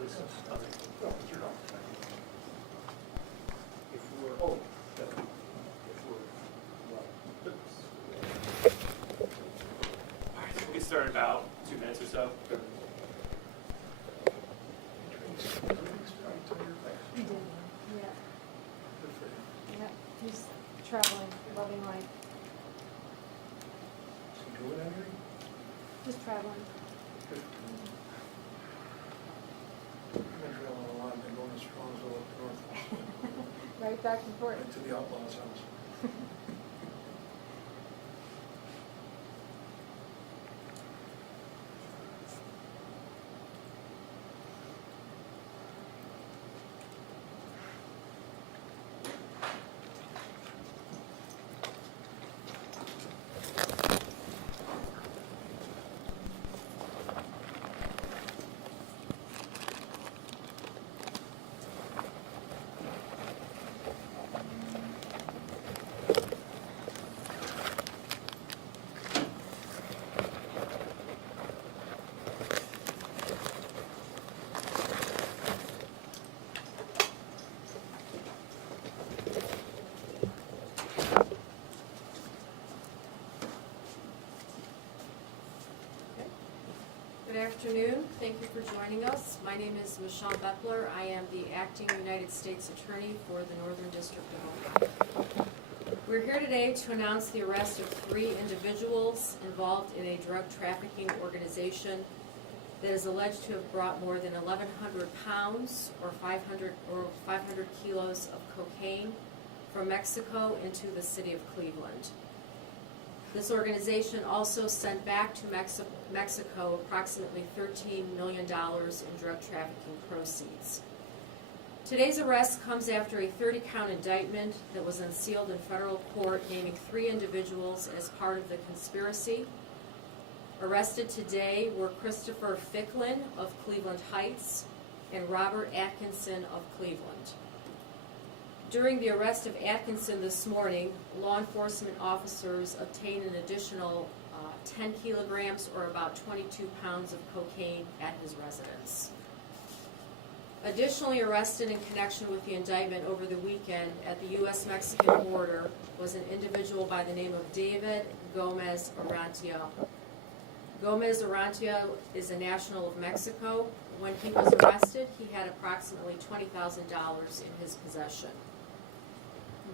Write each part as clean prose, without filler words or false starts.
We'll get started in about 2 minutes or so. He did, yeah. Yeah, he's traveling, loving life, just traveling. Right back and forth. To the outlaw's house. Good afternoon. Thank you for joining us. My name is Michelle Beppler. I am the Acting United States Attorney for the Northern District of Ohio. We're here today to announce the arrest of 3 individuals involved in a drug trafficking organization that is alleged to have brought more than 1,100 pounds or 500 kilos of cocaine from Mexico into the city of Cleveland. This organization also sent back to Mexico approximately $13 million in drug trafficking proceeds. Today's arrest comes after a 30-count indictment that was unsealed in federal court naming 3 individuals as part of the conspiracy. Arrested today were Christopher Ficklin of Cleveland Heights and Robert Atkinson of Cleveland. During the arrest of Atkinson this morning, law enforcement officers obtained an additional 10 kilograms or about 22 pounds of cocaine at his residence. Additionally arrested in connection with the indictment over the weekend at the U.S.-Mexican border was an individual by the name of David Gomez Arantia. Gomez Arantia is a national of Mexico. When he was arrested, he had approximately $20,000 in his possession.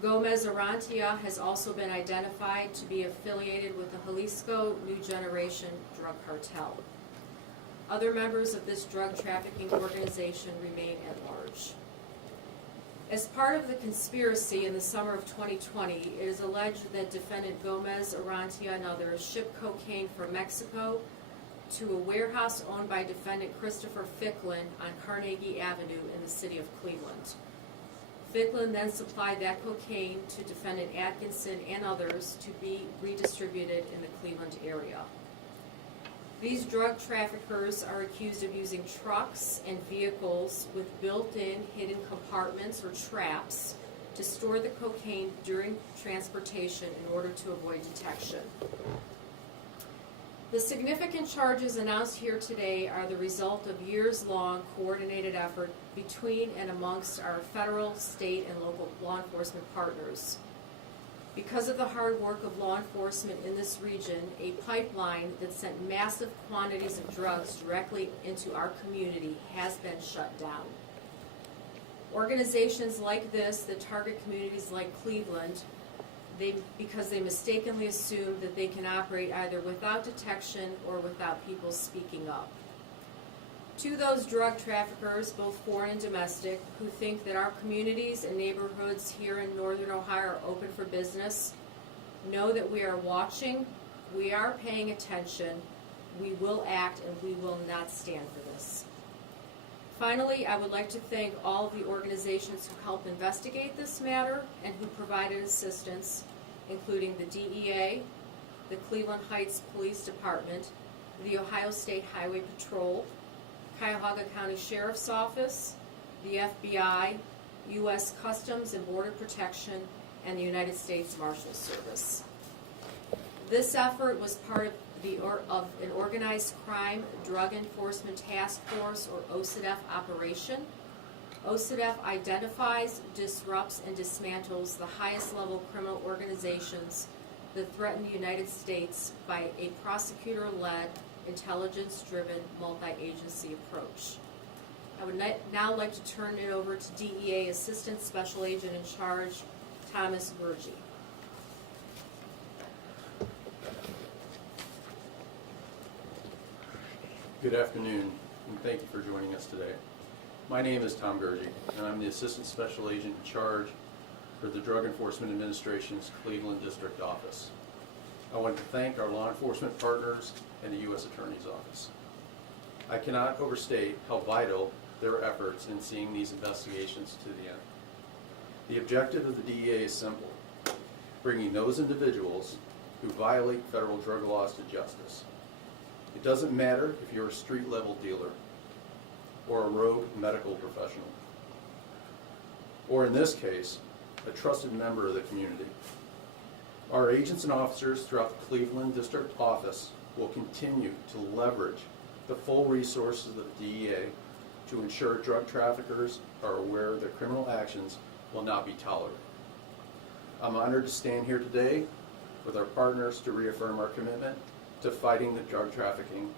Gomez Arantia has also been identified to be affiliated with the Jalisco New Generation drug cartel. Other members of this drug trafficking organization remain at large. As part of the conspiracy in the summer of 2020, it is alleged that defendant Gomez Arantia and others shipped cocaine from Mexico to a warehouse owned by defendant Christopher Ficklin on Carnegie Avenue in the city of Cleveland. Ficklin then supplied that cocaine to defendant Atkinson and others to be redistributed in the Cleveland area. These drug traffickers are accused of using trucks and vehicles with built-in hidden compartments or traps to store the cocaine during transportation in order to avoid detection. The significant charges announced here today are the result of years-long coordinated effort between and amongst our federal, state, and local law enforcement partners. Because of the hard work of law enforcement in this region, a pipeline that sent massive quantities of drugs directly into our community has been shut down. Organizations like this that target communities like Cleveland, because they mistakenly assume that they can operate either without detection or without people speaking up. To those drug traffickers, both foreign and domestic, who think that our communities and neighborhoods here in northern Ohio are open for business, know that we are watching, we are paying attention, we will act, and we will not stand for this. Finally, I would like to thank all of the organizations who helped investigate this matter and who provided assistance, including the DEA, the Cleveland Heights Police Department, the Ohio State Highway Patrol, Cuyahoga County Sheriff's Office, the FBI, U.S. Customs and Border Protection, and the United States Marshals Service. This effort was part of of an organized crime drug enforcement task force, or OCDF operation. OCDF identifies, disrupts, and dismantles the highest level criminal organizations that threaten the United States by a prosecutor-led, intelligence-driven, multi-agency approach. I would now like to turn it over to DEA Assistant Special Agent in Charge, Thomas Burgee. Good afternoon, and thank you for joining us today. My name is Tom Burgee, and I'm the Assistant Special Agent in Charge for the Drug Enforcement Administration's Cleveland District Office. I want to thank our law enforcement partners and the U.S. Attorney's Office. I cannot overstate how vital their efforts in seeing these investigations to the end. The objective of the DEA is simple: bringing those individuals who violate federal drug laws to justice. It doesn't matter if you're a street-level dealer or a rogue medical professional, or in this case, a trusted member of the community. Our agents and officers throughout the Cleveland District Office will continue to leverage the full resources of the DEA to ensure drug traffickers are aware their criminal actions will not be tolerated. I'm honored to stand here today with our partners to reaffirm our commitment to fighting the drug trafficking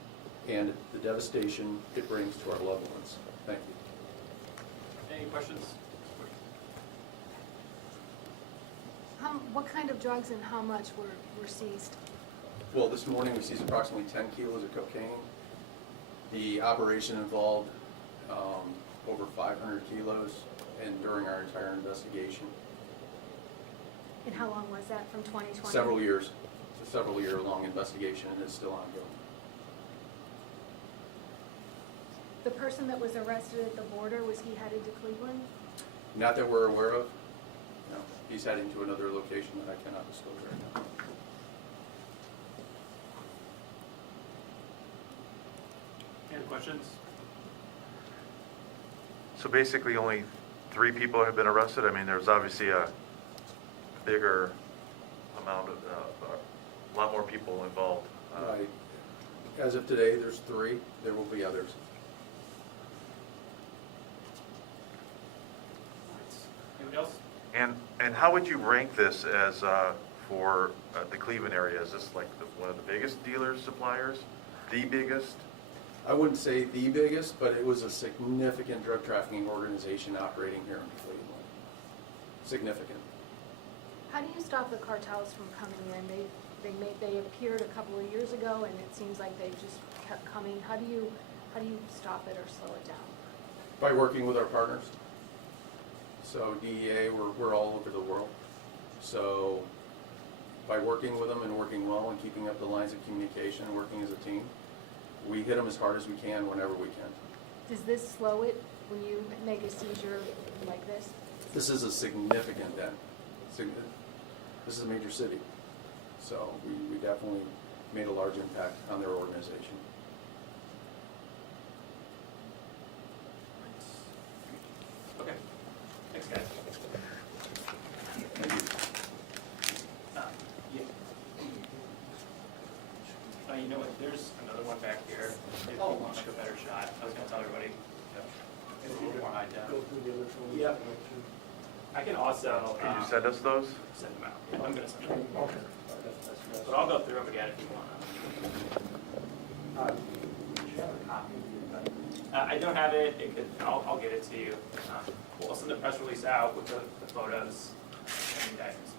and the devastation it brings to our loved ones. Thank you. Any questions? What kind of drugs and how much were seized? Well, this morning we seized approximately 10 kilos of cocaine. The operation involved over 500 kilos, and during our entire investigation. And how long was that, from 2020? Several years. It's a several-year-long investigation, and it's still ongoing. The person that was arrested at the border, was he headed to Cleveland? Not that we're aware of. No, he's heading to another location that I cannot disclose right now. Any other questions? So basically, only 3 people have been arrested? I mean, there's obviously a bigger amount of, a lot more people involved. Right. As of today, there's 3. There will be others. Anyone else? And how would you rank this as for the Cleveland area? Is this like one of the biggest dealers, suppliers? The biggest? I wouldn't say the biggest, but it was a significant drug trafficking organization operating here in Cleveland. Significant. How do you stop the cartels from coming in? They appeared a couple of years ago, and it seems like they just kept coming. How do you stop it or slow it down? By working with our partners. So DEA, we're all over the world. So by working with them and working well and keeping up the lines of communication and working as a team, we hit them as hard as we can whenever we can. Does this slow it when you make a seizure like this? This is a significant den. This is a major city. So we definitely made a large impact on their organization. Okay. Thanks, guys. Thank you. Yeah. You know what, there's another one back here. If you want like a better shot, I was gonna tell everybody. It's a little more high down. Go through the other phones. Yep. I can also, Can you send us those? send them out. Yeah, I'm gonna send them. Okay. That's But I'll go through them again if you want. do you have a copy of the indictment? I don't have it, I'll get it to you. We'll send the press release out with the photos and the indictments.